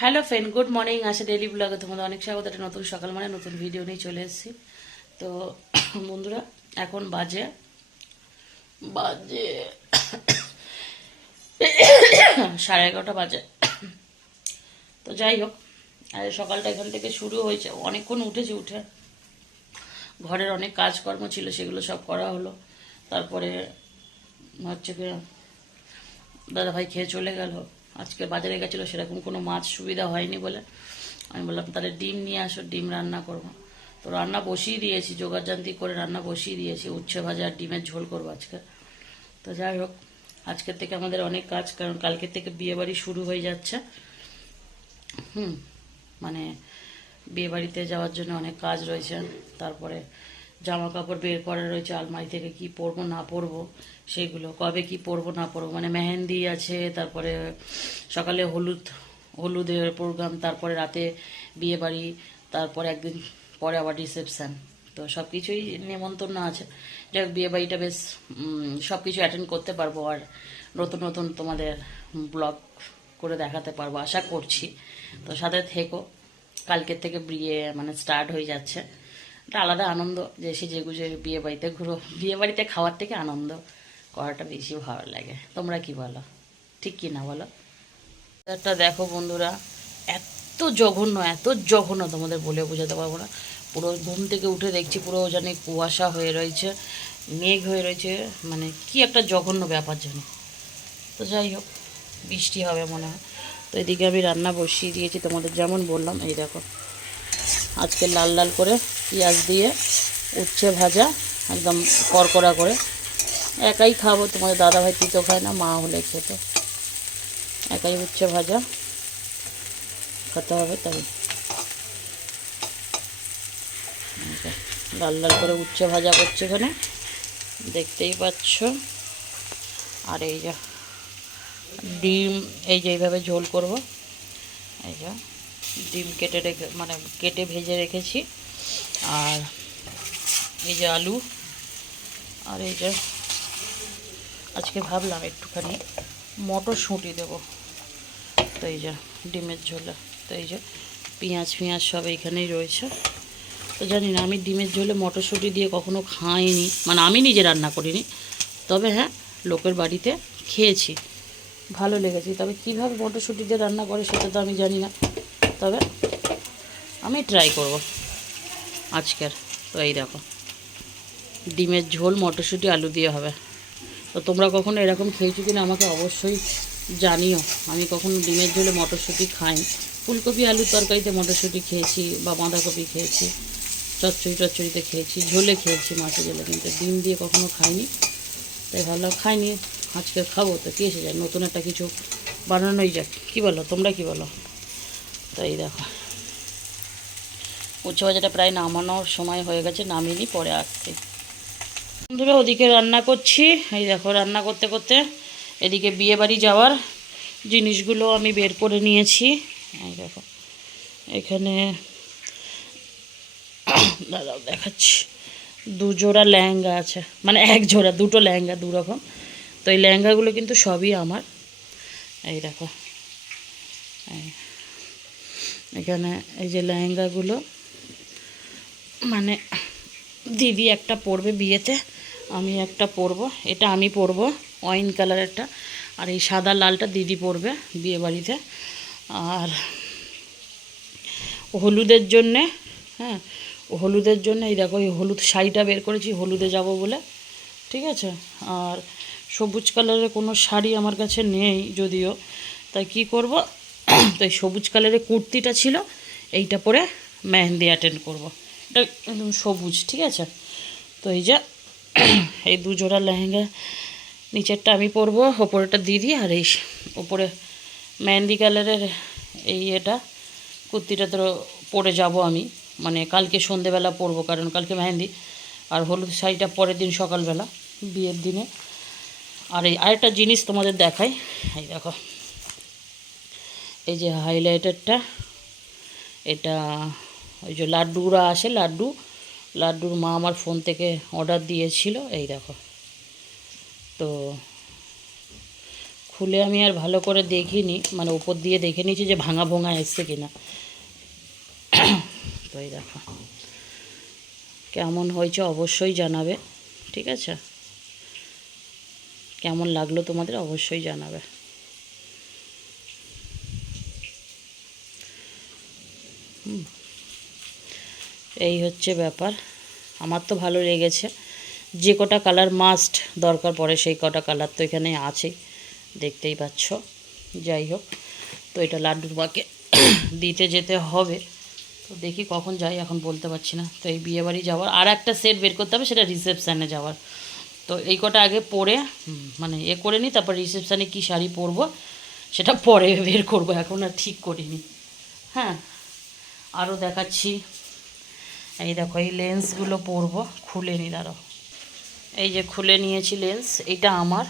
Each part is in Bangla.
হ্যালো ফ্রেন্ড গুড মর্নিং আসে ডেলি ব্লগে তোমাদের অনেক স্বাগত। একটা নতুন সকাল মানে নতুন ভিডিও নিয়ে চলে এসেছি। তো, বন্ধুরা, এখন বাজে বাজে সাড়ে এগারোটা বাজে। তো যাই হোক আর সকালটা এখান থেকে শুরু হয়েছে। অনেকক্ষণ উঠেছি উঠে। ঘরের অনেক কাজকর্ম ছিল, সেগুলো সব করা হলো। তারপরে হচ্ছে কি দাদা ভাই খেয়ে চলে গেল। আজকে বাজারে গেছিল, সেরকম কোনো মাছ সুবিধা হয়নি বলে। আমি বললাম, তাহলে ডিম নিয়ে আসো, ডিম রান্না করব। তো রান্না বসিয়ে দিয়েছি যোগাযান্তি করে রান্না বসিয়ে দিয়েছি, উচ্ছে ভাজা আর ডিমের ঝোল করব আজকে। তো যাই হোক, আজকের থেকে আমাদের অনেক কাজ, কারণ কালকের থেকে বিয়ে বাড়ি শুরু হয়ে যাচ্ছে। হুম মানে বিয়ে বাড়িতে যাওয়ার জন্য অনেক কাজ রয়েছে, তারপরে জামা কাপড় বের করা রয়েছে আলমারি থেকে কি পরবো, না পরবো, সেগুলো। কবে কি পরবো, না পরবো? মানে মেহেন্দি আছে, তারপরে সকালে হলুদ, হলুদের প্রোগ্রাম তারপরে রাতে বিয়ে বাড়ি তারপরে একদিন পরে আবার রিসেপশান তো সব কিছুই নেমন্তন্ন আছে। যাই হোক বিয়ে বাড়িটা বেশ সব কিছু অ্যাটেন্ড করতে পারব আর নতুন নতুন তোমাদের ব্লগ করে দেখাতে পারব, আশা করছি। তো সাথে থেকো। কালকের থেকে বিয়ে মানে স্টার্ট হয়ে যাচ্ছে। একটা আলাদা আনন্দ যে সেজে গুজে বিয়ে বাড়িতে ঘুরো। বিয়ে বাড়িতে খাওয়ার থেকে আনন্দ করাটা বেশি ভালো লাগে। তোমরা কি বলো? ঠিক কি না বলো? একটা দেখো বন্ধুরা, এত জঘন্য এত জঘন্য তোমাদের বলে বোঝাতে পারব না। পুরো ঘুম থেকে উঠে দেখছি পুরো জানি কুয়াশা হয়ে রয়েছে, মেঘ হয়ে রয়েছে মানে কি একটা জঘন্য ব্যাপার জানি। তো যাই হোক, বৃষ্টি হবে মনে হয়। তো এদিকে আমি রান্না বসিয়ে দিয়েছি তোমাদের যেমন বললাম, এই দেখো। আজকে লাল লাল করে পেঁয়াজ দিয়ে উচ্ছে ভাজা, একদম কড়কড়া করে। একাই খাব, তোমাদের দাদা ভাই তিতো খায় না, মা হলে খেতে। একাই উচ্ছে ভাজা খেতে হবে তাই। এই লাল লাল করে উচ্ছে ভাজা করছে এখানে। দেখতেই পাচ্ছ। আর এই যে ডিম, এই যে এইভাবে ঝোল করব। এই যে ডিম কেটে রেখে মানে কেটে ভেজে রেখেছি। আর এই যে আলু, আর এই যে আজকে ভাবলাম একটুখানি মটরশুঁটি দেবো। তো এই যে ডিমের ঝোলে, তো এই যে পেঁয়াজ ফেঁয়াজ সব এইখানেই রয়েছে। তো জানি না, আমি ডিমের ঝোলে মটরশুঁটি দিয়ে কখনো খাইনি মানে আমি নিজে রান্না করিনি, তবে হ্যাঁ লোকের বাড়িতে খেয়েছি, ভালো লেগেছে। তবে কীভাবে মটরশুঁটি দিয়ে রান্না করে সেটা তো আমি জানি না, তবে আমি ট্রাই করব। আজকের। তো এই দেখো। ডিমের ঝোল, মটরশুঁটি, আলু দিয়ে হবে। তো তোমরা কখনো এরকম খেয়েছো কিনা আমাকে অবশ্যই জানিও। আমি কখনো ডিমের ঝোলে মটরশুঁটি খাই ফুলকপি আলুর তরকারিতে মটরশুঁটি খেয়েছি বা বাঁধাকপি খেয়েছি, চচ্চড়ি টচ্চড়িতে খেয়েছি, ঝোলে খেয়েছি মাছের ঝোলে কিন্তু ডিম দিয়ে কখনো খাইনি। তাই ভাবলাম খাইনি, আজকে খাব। তো কী এসে যায়? নতুন একটা কিছু বানানোই যাক। কী বলো? তোমরা কি বলো? তাই দেখো। উচ্ছে ভাজাটা প্রায় নামানোর সময় হয়ে গেছে, নামিনি, পরে আসছি। বন্ধুরা, ওদিকে রান্না করছি। এই দেখো, রান্না করতে করতে এদিকে বিয়ে বাড়ি যাওয়ার জিনিসগুলো আমি বের করে নিয়েছি। এই দেখো, এখানে দাদাও দেখাচ্ছি। দু জোড়া লেহেঙ্গা আছে। মানে এক জোড়া, দুটো লেহেঙ্গা, দু রকম। তো এই লেহেঙ্গাগুলো কিন্তু সবই আমার। এই দেখো এখানে এই যে লেহেঙ্গাগুলো মানে দিদি একটা পরবে বিয়েতে, আমি একটা পরবো, এটা আমি পরবো ওয়াইন কালারেরটা আর এই সাদা লালটা দিদি পরবে বিয়ে বাড়িতে আর হলুদের জন্যে হ্যাঁ হলুদের জন্য, এই দেখো, এই হলুদ শাড়িটা বের করেছি, হলুদে যাব বলে, ঠিক আছে? আর সবুজ কালারের কোনো শাড়ি আমার কাছে নেই যদিও, তাই কি করব? তো এই সবুজ কালারের কুর্তিটা ছিল, এইটা পরে মেহেন্দি অ্যাটেন্ড করব। এটা একদম সবুজ, ঠিক আছে? তো এই যে, এই দু জোড়া লেহেঙ্গা নিচেরটা আমি পরবো, ওপরেরটা দিদি আর এই ওপরে মেহেন্দি কালারের এই এটা, কুর্তিটা তো পরে যাব আমি। মানে কালকে সন্ধেবেলা পরবো, কারণ কালকে মেহেন্দি। আর হলুদ শাড়িটা পরের দিন সকালবেলা, বিয়ের দিনে। আর এই আরেকটা জিনিস তোমাদের দেখাই। এই দেখো। এই যে হাইলাইটারটা এটা ওই যে লাড্ডুরা আসে, লাড্ডু। লাড্ডুর মা আমার ফোন থেকে অর্ডার দিয়েছিল, এই দেখো। তো খুলে আমি আর ভালো করে দেখিনি মানে উপর দিয়ে দেখে নিয়েছি যে ভাঙা ভোঙা এসছে কিনা। তো এই দেখো। কেমন হয়েছে অবশ্যই জানাবে, ঠিক আছে? কেমন লাগল তোমাদের অবশ্যই জানাবে। হুম। এই হচ্ছে ব্যাপার। আমার তো ভালো লেগেছে। যে কটা কালার মাস্ট দরকার পড়ে সেই কটা কালার তো এখানে আছে। দেখতেই পাচ্ছ। যাই হোক, তো এটা লাড্ডুর মাকে দিতে যেতে হবে। তো দেখি কখন যাই, এখন বলতে পারছি না। তো এই বিয়েবাড়ি যাওয়ার আর একটা সেট বের করতে হবে, সেটা রিসেপশানে যাওয়ার। তো এই কটা আগে পরে মানে এ করে নিই তারপর রিসেপশানে কী শাড়ি পরবো, সেটা পরে বের করব। এখন আর ঠিক করিনি। হ্যাঁ আরও দেখাচ্ছি। এই দেখো, এই লেন্সগুলো পরবো, খুলে নি দাঁড়ো এই যে খুলে নিয়েছি লেন্স, এটা আমার,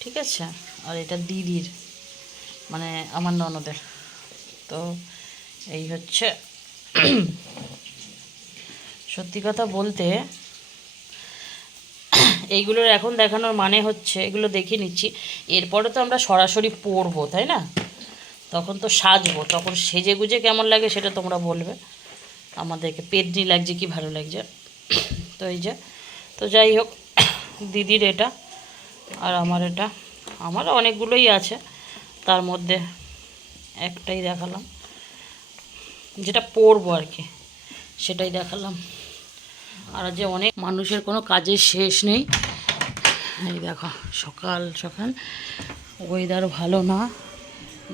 ঠিক আছে? আর এটা দিদির মানে আমার ননদের। তো এই হচ্ছে, সত্যি কথা বলতে, এইগুলোর এখন দেখানোর মানে হচ্ছে, এগুলো দেখে নিচ্ছি। এরপরে তো আমরা সরাসরি পরবো, তাই না? তখন তো সাজবো, তখন সেজে গুজে কেমন লাগে সেটা তোমরা বলবে। আমাদেরকে পেটনি লাগছে, কি ভালো লাগছে। তো এই যে, তো যাই হোক, দিদির এটা আর আমার এটা আমার অনেকগুলোই আছে। তার মধ্যে একটাই দেখালাম, যেটা পরবো আর কি, সেটাই দেখালাম। আর যে অনেক মানুষের কোনো কাজের শেষ নেই। এই দেখো, সকাল সকাল ওয়েদার ভালো না।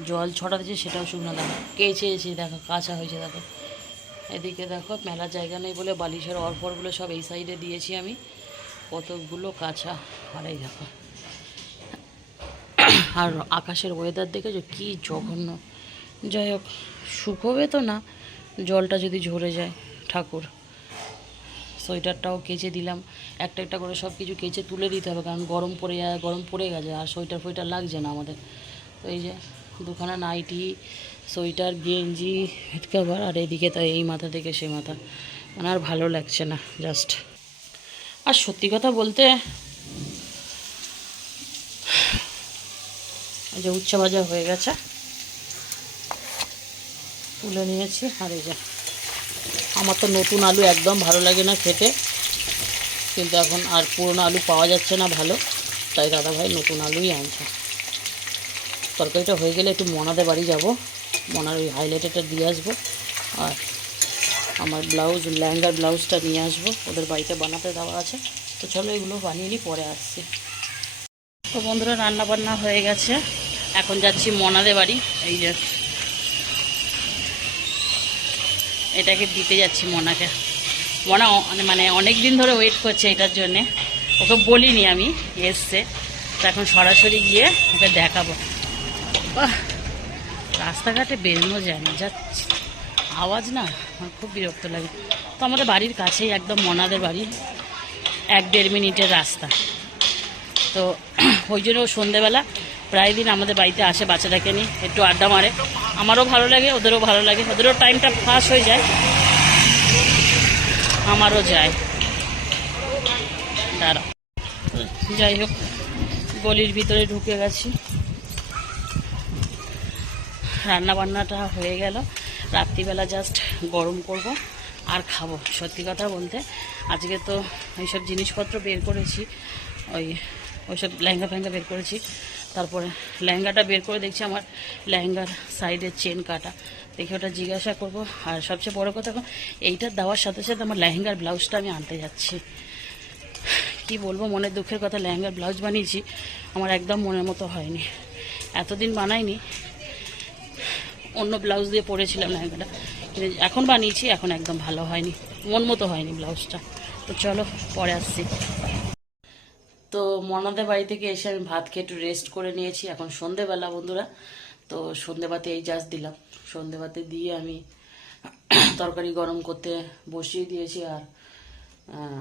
জল ছড়াতেছে সেটাও শুকনো দেখো। কেচেছি, দেখো, কাঁচা হয়েছে, দেখো। এদিকে দেখো, মেলা জায়গা নেই বলে বালিশের অরফরগুলো সব এই সাইডে দিয়েছি আমি। কতগুলো কাঁচা আর এই দেখো। আর আকাশের ওয়েদার দেখেছ? কি জঘন্য। যাই হোক শুকোবে তো না? জলটা যদি ঝরে যায় ঠাকুর। সোয়েটারটাও কেচে দিলাম। একটা একটা করে সব কিছু কেচে তুলে দিতে হবে, কারণ গরম পড়ে যায়, গরম পড়ে গেছে, আর সোয়েটার ফোয়েটার লাগছে না আমাদের। তো এই যে দুখানা নাইটি সোয়েটার গেঞ্জি হেড আর এদিকে তো এই মাথা থেকে সে মাথা। মানে আর ভালো লাগছে না জাস্ট আর সত্যি কথা বলতে যে উচ্চা ভাজা হয়ে গেছে। তুলে নিয়েছি, আর এই যে, আমার তো নতুন আলু একদম ভালো লাগে না খেতে। কিন্তু এখন আর পুরনো আলু পাওয়া যাচ্ছে না ভালো। তাই দাদা ভাই নতুন আলুই আনছে। তরকারিটা হয়ে গেলে একটু মনাদের বাড়ি যাব। মনার ওই হাইলাইটারটা দিয়ে আসব। আর আমার ব্লাউজ ল্যাঙ্গার ব্লাউজটা নিয়ে আসব। ওদের বাড়িতে বানাতে দেওয়া আছে। তো চলো এগুলো বানিয়ে নিই, পরে আসছি। তো বন্ধুরা রান্না বান্না হয়ে গেছে। এখন যাচ্ছি মনাদের বাড়ি। এই যে এটাকে দিতে যাচ্ছি মনাকে। মনা অ- মানে অনেক দিন ধরে ওয়েট করছে এটার জন্যে। ওকে বলিনি আমি, এসছে। তো এখন সরাসরি গিয়ে ওকে দেখাবো। বাহ! রাস্তাঘাটে বেরোনো যায় না। যা আওয়াজ না, আমার খুব বিরক্ত লাগে। তো আমাদের বাড়ির কাছেই একদম মনাদের বাড়ি, এক দেড় মিনিটের রাস্তা। তো ওই জন্য সন্ধেবেলা প্রায় দিন আমাদের বাড়িতে আসে বাচ্চাটাকে নিয়ে, একটু আড্ডা মারে। আমারও ভালো লাগে, ওদেরও ভালো লাগে। ওদেরও টাইমটা পাস হয়ে যায়। আমারও যায়। দাঁড়া যাই হোক, গলির ভিতরে ঢুকে গেছি। রান্না বান্নাটা হয়ে গেল। রাত্রিবেলা জাস্ট গরম করব আর খাব, সত্যি কথা বলতে। আজকে তো এইসব জিনিসপত্র বের করেছি, ওই ওইসব লেহেঙ্গা ফেহেঙ্গা বের করেছি। তারপরে লেহেঙ্গাটা বের করে দেখছি আমার লেহেঙ্গার সাইডের চেন কাটা। দেখে ওটা জিজ্ঞাসা করব। আর সবচেয়ে বড় কথা এইটা দেওয়ার সাথে সাথে আমার লেহেঙ্গার ব্লাউজটা আমি আনতে যাচ্ছি। কি বলব, মনের দুঃখের কথা, লেহেঙ্গার ব্লাউজ বানিয়েছি, আমার একদম মনের মতো হয়নি। এতদিন বানাইনি অন্য ব্লাউজ দিয়ে পরেছিলাম লেহেঙ্গাটা কিন্তু এখন বানিয়েছি, এখন একদম ভালো হয়নি। মন মতো হয়নি ব্লাউজটা। তো চলো, পরে আসছি। তো মনাদের বাড়ি থেকে এসে আমি ভাত খেয়ে একটু রেস্ট করে নিয়েছি। এখন সন্ধেবেলা বন্ধুরা। তো সন্ধেবাতে এই জাস্ট দিলাম। সন্ধেবাতে দিয়ে আমি তরকারি গরম করতে বসিয়ে দিয়েছি আর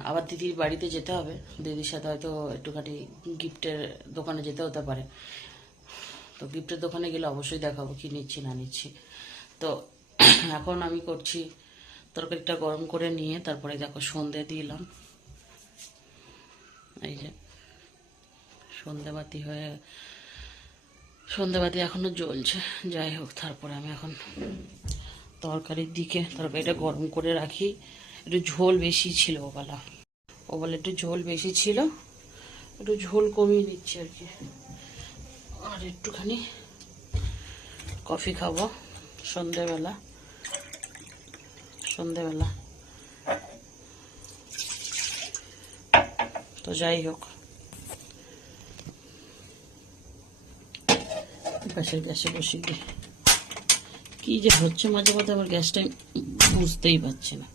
আবার দিদির বাড়িতে যেতে হবে। দিদির সাথে হয়তো একটুখানি গিফটের দোকানে যেতে হতে পারে। তো গিফটের দোকানে গেলে অবশ্যই দেখাবো কি নিচ্ছি, না নিচ্ছি। তো এখন আমি করছি তরকারিটা গরম করে নিয়ে তারপরে দেখো সন্ধে দিলাম। এই যে সন্ধেবাতি হয়ে সন্ধ্যাবাতি এখনও জ্বলছে। যাই হোক, তারপরে আমি এখন তরকারির দিকে, তরকারিটা গরম করে রাখি। একটু ঝোল বেশি ছিল ওবেলা। ওবেলা একটু ঝোল বেশি ছিল, একটু ঝোল কমিয়ে নিচ্ছি আর কি। আর একটুখানি কফি খাব, সন্ধেবেলা। সন্ধেবেলা। তো যাই হোক। গ্যাসের গ্যাসে বসিয়ে দিই কি যে হচ্ছে মাঝে মাঝে আমার গ্যাসটা বুঝতেই পারছি না।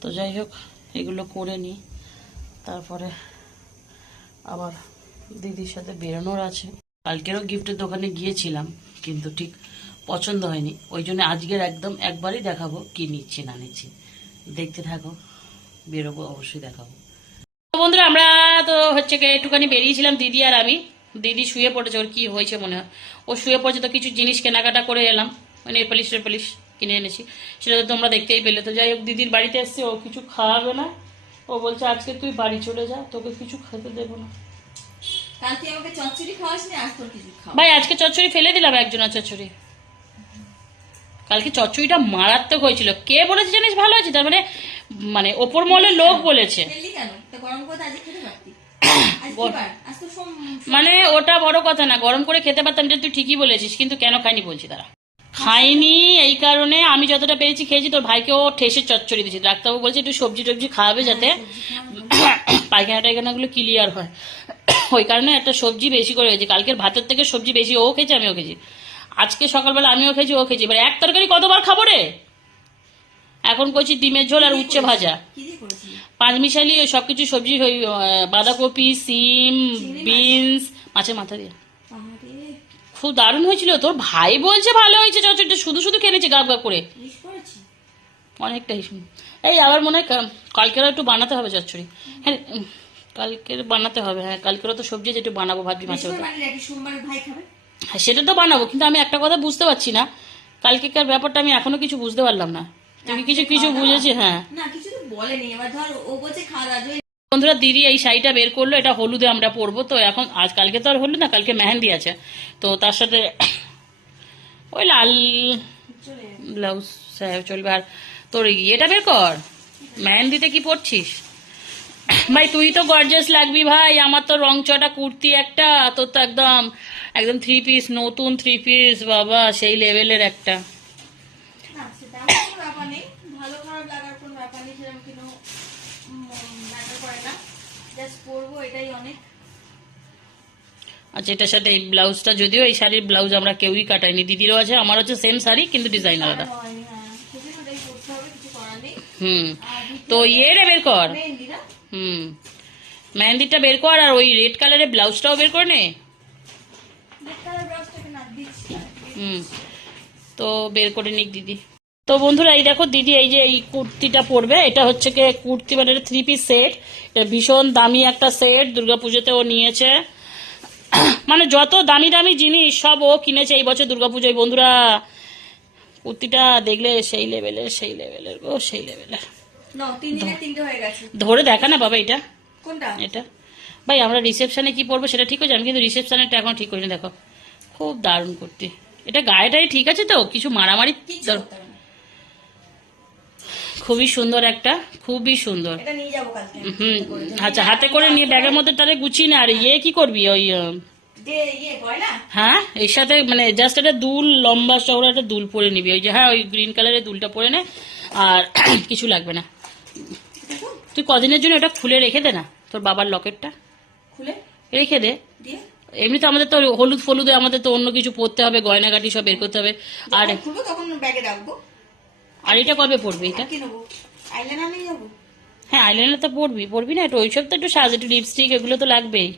তো যাই হোক, এগুলো করে নিই। তারপরে আবার দিদির সাথে বেরোনোর আছে। কালকেরও গিফটের দোকানে গিয়েছিলাম, কিন্তু ঠিক পছন্দ হয়নি। ওই জন্য আজকের একদম একবারই দেখাবো কি নিচ্ছি, না নিচ্ছি। দেখতে থাকো, বেরোবো, অবশ্যই দেখাবো। বন্ধুরা, আমরা তো হচ্ছে একটুখানি বেরিয়েছিলাম, দিদি আর আমি। দিদি শুয়ে পড়েছে, ওর কি হয়েছে মনে হয়। ও শুয়ে পড়েছে তো কিছু জিনিস কেনাকাটা করে এলাম। মানে পালিশ পালিশ কিনে এনেছি। সেটা তো তোমরা দেখতেই পেলে। তো যাই হোক, দিদির বাড়িতে এসছে, ও কিছু খাওয়াবে না। ও বলছে, আজকে তুই বাড়ি চলে যা, তোকে কিছু খেতে দেবো না। কাল তুই আমাকে চচ্চড়ি খাওয়াস আজ তোর কিছু খাওয়া ভাই আজকে চচ্চড়ি ফেলে দিলাম একজনের চচ্চড়ি। কালকে চচ্চড়িটা মারাত্মক হয়েছিল। কে বলেছে জানিস? ভালো আছে। তার মানে মানে ওপর মহলের লোক বলেছে। মানে ওটা বড় কথা না। গরম করে খেতে পারতাম যে তুই ঠিকই বলেছিস কিন্তু কেন খাইনি বলছি তারা খাইনি এই কারণে আমি যতটা পেরেছি খেয়েছি তোর ভাইকে ও ঠেসে চচ্চড়ি দিয়েছি। ডাক্তারবাবু বলছে একটু সবজি টবজি খাওয়াবে যাতে পায়খানা টায়খানাগুলো ক্লিয়ার হয়। ওই কারণে একটা সবজি বেশি করে গেছি কালকের ভাতের থেকে সবজি বেশি ও খেয়েছে আমিও খেয়েছি। আজকে সকালবেলা আমিও খেয়েছি ও খেয়েছি। এবার এক তরকারি কতবার খাব রে? এখন করছি ডিমের ঝোল আর উচ্ছে ভাজা। কি দিয়ে করেছিলি পাঁচ মিশালি ওই সবকিছু সবজি ওই বাঁধাকপি সিম বিনস মাছের মাথা দিয়ে। খুব দারুণ হয়েছিল। তোর ভাই বলছে ভালো হয়েছে চচ্চড়িটা শুধু শুধু খেলেছে গাব গাব করে। অনেকটাই এই আবার মনে হয় কালকেরও একটু বানাতে হবে চচ্চড়ি। হ্যাঁ কালকের বানাতে হবে হ্যাঁ কালকেরও তো সবজি একটু বানাবো ভাবছি মাছের হ্যাঁ সেটা তো বানাবো কিন্তু আমি একটা কথা বুঝতে পারছি না। কালকেকার ব্যাপারটা আমি এখনও কিছু বুঝতে পারলাম না। তুমি কিছু কিছু বুঝেছি হ্যাঁ। না কিছু তো বলেনি এবার ধর ও বলছে খাওয়া দাওয়া বন্ধুরা দিদি এই শাড়িটা বের করল এটা হলুদে আমরা পরবো তো এখন আজ কালকে তো আর হলুদ না কালকে মেহেন্দি আছে। তো তার সাথে ওই লাল ব্লাউজ সাহেব চলবে। আর তোর ইয়েটা বের কর মেহেন্দিতে কি পরছিস? ভাই তুই তো গর্জাস লাগবি ভাই। আমার তো রং চটা কুর্তি একটা তোর তো একদম একদম থ্রি পিস নতুন থ্রি পিস বাবা সেই লেভেলের একটা। আচ্ছা এটার সাথে এই ব্লাউজটা যদিও এই শাড়ির ব্লাউজ আমরা কেউই কাটাইনি। দিদিরও আছে আমার হচ্ছে সেম শাড়ি কিন্তু ডিজাইন আলাদা। হুম। তো ইয়েটা বের কর। হুম। মেহেন্দিটা বের কর আর ওই রেড কালারের ব্লাউজটাও বের করে নে। হুম। তো বের করে নিক দিদি। তো বন্ধুরা এই দেখো দিদি এই যে এই কুর্তিটা পরবে এটা হচ্ছে কি কুর্তি মানে থ্রি পিস সেট এটা ভীষণ দামি একটা সেট দুর্গাপুজোতে ও নিয়েছে। মানে যত দামি দামি জিনিস সব ও কিনেছে এই বছর দুর্গাপুজোয় বন্ধুরা। কুর্তিটা দেখলে সেই লেভেলের সেই লেভেলের গো সেই লেভেলের ধরে দেখা না বাবা এটা? কোনটা? এটা। ভাই আমরা রিসেপশনে কি পরবো সেটা ঠিক হয়েছে আমি কিন্তু রিসেপশনেরটা এখন ঠিক করিনি দেখো। খুব দারুণ করতে। এটা গায়েটাই ঠিক আছে তো? কিছু মারামারি। খুবই সুন্দর একটা খুবই সুন্দর। হুম আচ্ছা হাতে করে নিয়ে ব্যাগের মধ্যে তাহলে গুছিয়ে না। আর ইয়ে কি করবি? ওই ইয়ে হ্যাঁ এর সাথে মানে জাস্ট একটা দুল লম্বা চওড়া একটা দুল পরে নিবি। ওই যে হ্যাঁ ওই গ্রিন কালারের দুলটা পরে নে। আর কিছু লাগবে না। তুই কদিনের জন্য এটা খুলে রেখে দে না তোর বাবার লকেটটা। খুলে? রেখে দে। দিয়ে? এমনিতে আমাদের তো হলুদ ফলুদে আমাদের তো অন্য কিছু পরতে হবে গয়নাগাটি সব বের করতে হবে। আর তখন ব্যাগে রাখব। আর এটা কবে পরবি এটা? হ্যাঁ আইলাইনার তো পরবি পরবি না একটু ওইসব তো একটু সাজ একটু লিপস্টিক এগুলো তো লাগবেই।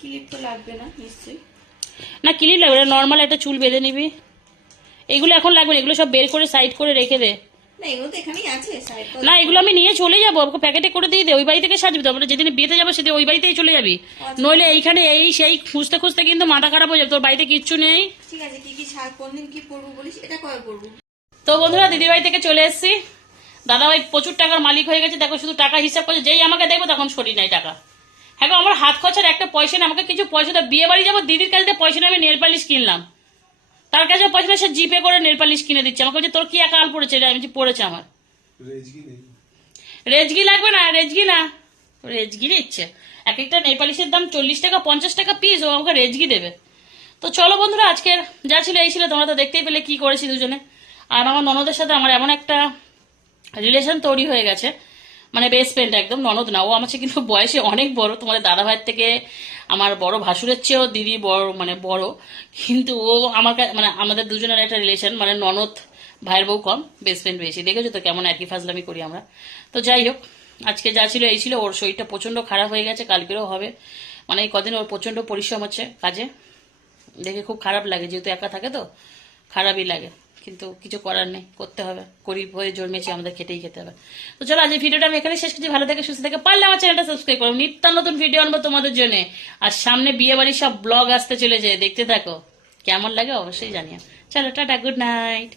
ক্লিপ তো লাগবে না নিশ্চয়ই। না ক্লিপ লাগবে নর্মাল একটা চুল বেঁধে নিবি। এগুলো এখন লাগবে এগুলো সব বের করে সাইড করে রেখে দে। না এগুলো তো না আমি নিয়ে চলে যাব আমাকে প্যাকেটে করে দিয়ে দে ওই বাড়ি থেকে সাজবি তো আমরা যেদিন বিয়েতে যাব সেদিন ওই বাড়িতেই চলে যাবি। নইলে এইখানে এই সেই খুঁজতে খুঁজতে কিন্তু মাথা খারাপ হয়ে যাবে তোর বাড়িতে কিচ্ছু নেই। ঠিক আছে কি কি সার কোন কি পরবো বলিস এটা কবে পরবো? তো বন্ধুরা দিদির বাড়ি থেকে চলে এসেছি। দাদাভাই প্রচুর টাকার মালিক হয়ে গেছে দেখো শুধু টাকা হিসাব করছে যেই আমাকে দেখব তখন সরি নাই টাকা। হ্যাঁ আমার হাত খরচার একটা পয়সা নেই আমাকে কিছু পয়সা দাও বিয়ে বাড়ি যাব দিদির কাছে পয়সা আমি নেল পালিশ কিনলাম। তার কাছে পয়সা সে জিপে করে নেল পালিশ কিনে দিচ্ছে। আমাকে বলছে তোর কি একাল পড়েছে? রে?" আমি বলছি, পড়েছে আমার। রেজগি লাগবে না রেজগি না। রেজগি নিচ্ছে এক একটা নেল পালিশের দাম চল্লিশ টাকা পঞ্চাশ টাকা পিস ও আমাকে রেজগি দেবে। তো চলো বন্ধুরা আজকের যা ছিল এই ছিল। তোমরা তো দেখতেই পেলে কি করেছি দুজনে। আর আমার ননদের সাথে আমার এমন একটা রিলেশন তৈরি হয়ে গেছে। মানে বেস্ট ফ্রেন্ড একদম ননদ না। ও আমার কিন্তু বয়সে অনেক বড়। তোমাদের দাদা ভাইয়ের থেকে আমার বড় ভাসুরের চেয়েও দিদি বড় মানে বড়। কিন্তু ও আমার মানে আমাদের দুজনের একটা রিলেশন মানে ননদ ভাইয়ের বউ কম বেস্ট ফ্রেন্ড বেশি। দেখেছ তো কেমন একই ফাজলামি করি আমরা। তো যাই হোক, আজকে যা ছিল এই ছিল। ওর শরীরটা প্রচণ্ড খারাপ হয়ে গেছে, কালকেরও হবে। মানে এই কদিন ওর প্রচণ্ড পরিশ্রম হচ্ছে কাজে। দেখে খুব খারাপ লাগে, যেহেতু একা থাকে তো, খারাপই লাগে। কিন্তু কিছু করার নেই, করতে হবে। গরিব হয়ে জন্মেছি, আমাদের খেটেই খেতে হবে। তো চলো আজ ভিডিওটা আমি এখানে শেষ করছি। ভালো থেকে সুস্থ থেকে পারলে আমার চ্যানেলটা সাবস্ক্রাইব করো। নিত্য নতুন ভিডিও আনব তোমাদের জন্য। আর সামনে বিয়ে বাড়ির সব ব্লগ আসতে চলেছে, দেখতে থাকো। কেমন লাগে অবশ্যই জানিও। চলো, টাটা, গুড নাইট।